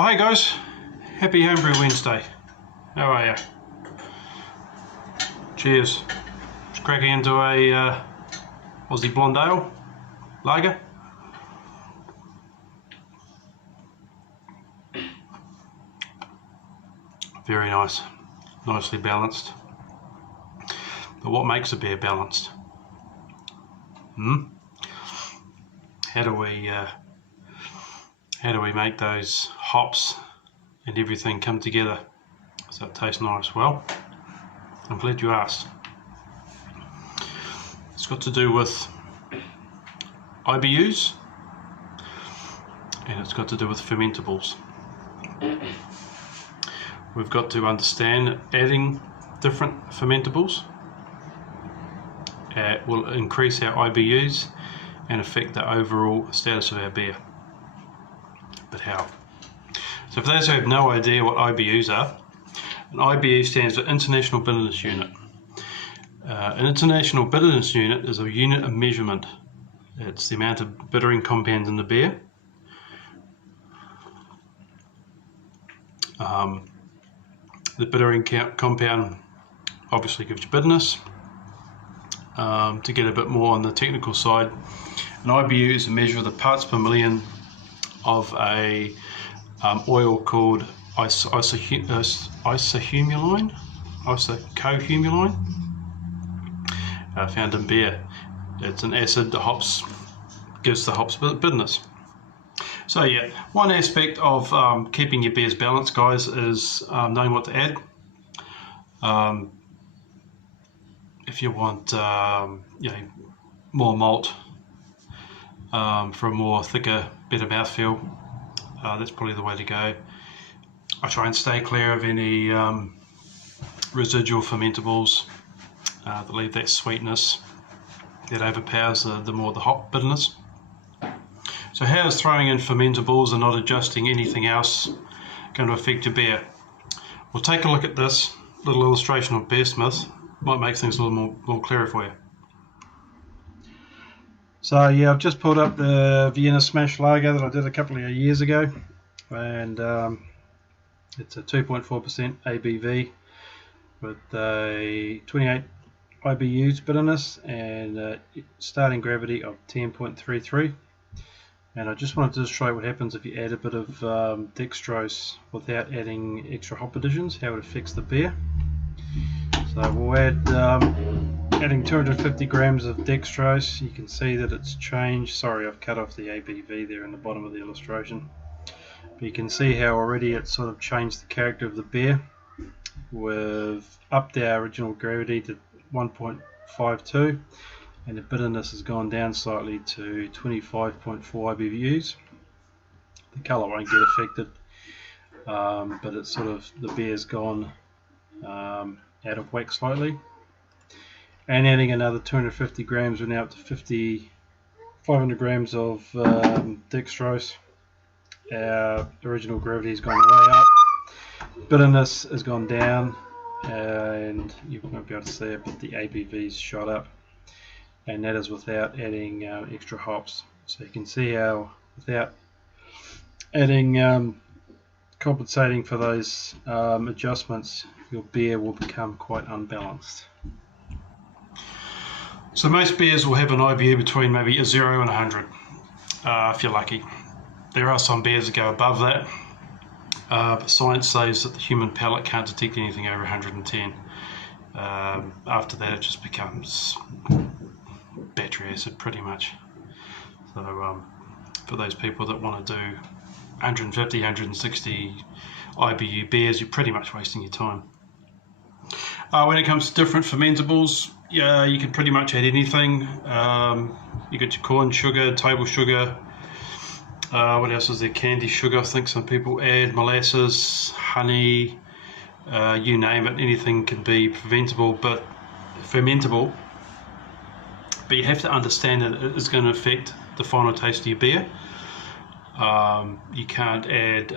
Oh, hey guys, happy Homebrew Wednesday. How are ya? Cheers. Just cracking into a Aussie Blonde Ale lager. Very nice, nicely balanced. But what makes a beer balanced? How do we make those hops and everything come together so it tastes nice? Well, I'm glad you asked. It's got to do with IBUs and it's got to do with fermentables. We've got to understand that adding different fermentables will increase our IBUs and affect the overall status of our beer. But how? So for those who have no idea what IBUs are, an IBU stands for International Bitterness Unit. An International Bitterness Unit is a unit of measurement. It's the amount of bittering compounds in the beer. The bittering compound obviously gives you bitterness. To get a bit more on the technical side, an IBU is a measure of the parts per million of a oil called isocohumulone, found in beer. It's an acid that gives the hops bitterness. So yeah, one aspect of keeping your beers balanced, guys, is knowing what to add. If you want more malt for a more thicker, better mouthfeel, that's probably the way to go. I try and stay clear of any residual fermentables that leave that sweetness that overpowers the more the hop bitterness. So how is throwing in fermentables and not adjusting anything else going to affect your beer? We'll take a look at this little illustration of Beersmith. Might make things a little more clearer for you. So yeah, I've just pulled up the Vienna Smash Lager that I did a couple of years ago, and it's a 2.4% ABV with a 28 IBUs bitterness and a starting gravity of 10.33. And I just wanted to show you what happens if you add a bit of dextrose without adding extra hop additions, how it affects the beer. So we'll add, adding 250 grams of dextrose. You can see that it's changed. Sorry, I've cut off the ABV there in the bottom of the illustration. But you can see how already it's sort of changed the character of the beer. We've upped our original gravity to 1.52 and the bitterness has gone down slightly to 25.4 IBUs. The colour won't get affected, but it's sort of, the beer's gone out of whack slightly. And adding another 250 grams, we're now up to 500 grams of dextrose. Our original gravity has gone way up, bitterness has gone down, and you won't be able to see it, but the ABV's shot up, and that is without adding extra hops. So you can see how without adding compensating for those adjustments, your beer will become quite unbalanced. So most beers will have an IBU between maybe a 0 and 100 if you're lucky. There are some beers that go above that, but science says that the human palate can't detect anything over 110. After that it just becomes battery acid pretty much. So for those people that want to do 150, 160 IBU beers, you're pretty much wasting your time. When it comes to different fermentables, yeah, you can pretty much add anything. You get your corn sugar, table sugar, what else is there? Candy sugar, I think some people add, molasses, honey, you name it, anything can be fermentable, but you have to understand that it is going to affect the final taste of your beer. You can't add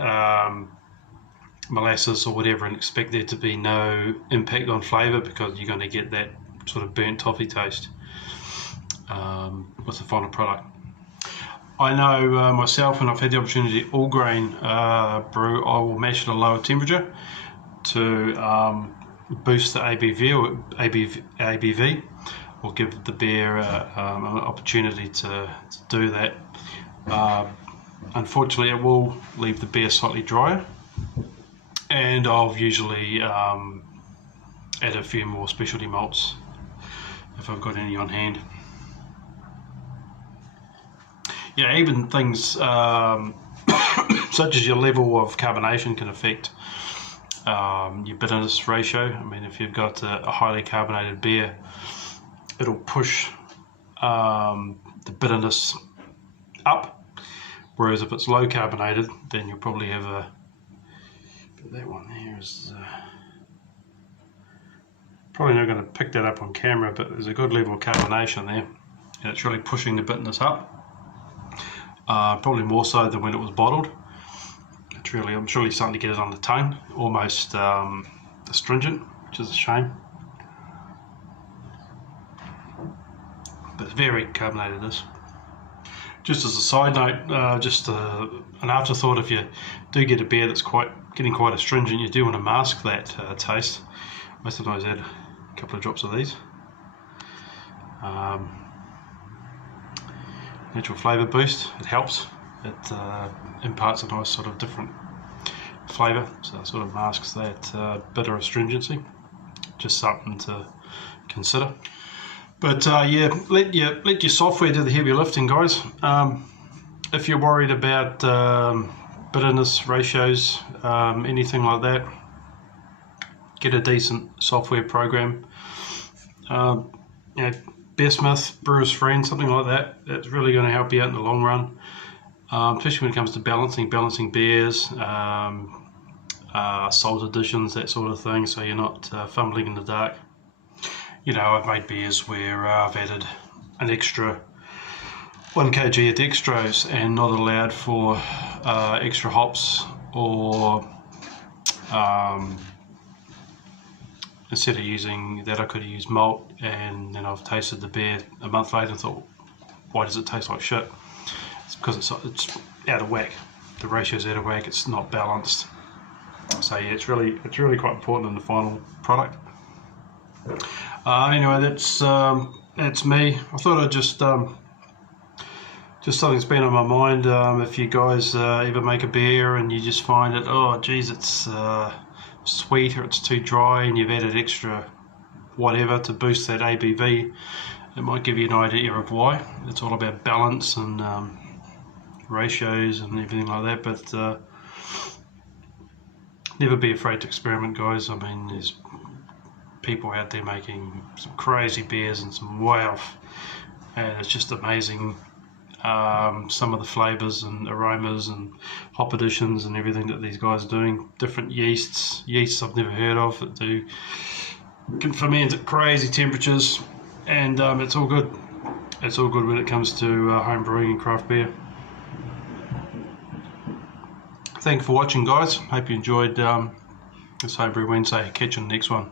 molasses or whatever and expect there to be no impact on flavour, because you're going to get that sort of burnt toffee taste with the final product. I know myself, when I've had the opportunity to all grain brew, I will mash at a lower temperature to boost the ABV, or give the beer an opportunity to do that. Unfortunately, it will leave the beer slightly drier, and I'll usually add a few more specialty malts if I've got any on hand. Yeah, even things such as your level of carbonation can affect your bitterness ratio. I mean, if you've got a highly carbonated beer, it'll push the bitterness up, whereas if it's low carbonated, then you'll probably have that one there is probably not going to pick that up on camera, but there's a good level of carbonation there, and it's really pushing the bitterness up. Probably more so than when it was bottled. It's really, I'm really starting to get it on the tongue, almost astringent, which is a shame. But it's very carbonated, this. Just as a side note, just an afterthought, if you do get a beer that's getting quite astringent, you do want to mask that taste. I sometimes add a couple of drops of these. Natural flavour boost, it helps. It imparts a nice sort of different flavour, so it sort of masks that bitter astringency. Just something to consider. But yeah, let your software do the heavy lifting, guys. If you're worried about bitterness ratios, anything like that, get a decent software program. Beersmith, Brewer's Friend, something like that. That's really going to help you out in the long run, especially when it comes to balancing beers, salt additions, that sort of thing, so you're not fumbling in the dark. You know, I've made beers where I've added an extra 1 kg of dextrose and not allowed for extra hops, or instead of using that, I could have used malt, and then I've tasted the beer a month later and thought, why does it taste like shit? It's because it's out of whack. The ratio's out of whack, it's not balanced. So yeah, it's really quite important in the final product. Anyway, that's me. I thought I'd just something's been on my mind. If you guys ever make a beer and you just find it, oh geez, it's sweet, or it's too dry, and you've added extra whatever to boost that ABV, it might give you an idea of why. It's all about balance and ratios and everything like that, but never be afraid to experiment, guys. I mean, there's people out there making some crazy beers and some way off, and it's just amazing some of the flavours and aromas and hop additions and everything that these guys are doing. Different yeasts I've never heard of that can ferment at crazy temperatures, and it's all good. It's all good when it comes to home brewing and craft beer. Thank you for watching, guys. Hope you enjoyed this Homebrew Wednesday. Catch you on the next one.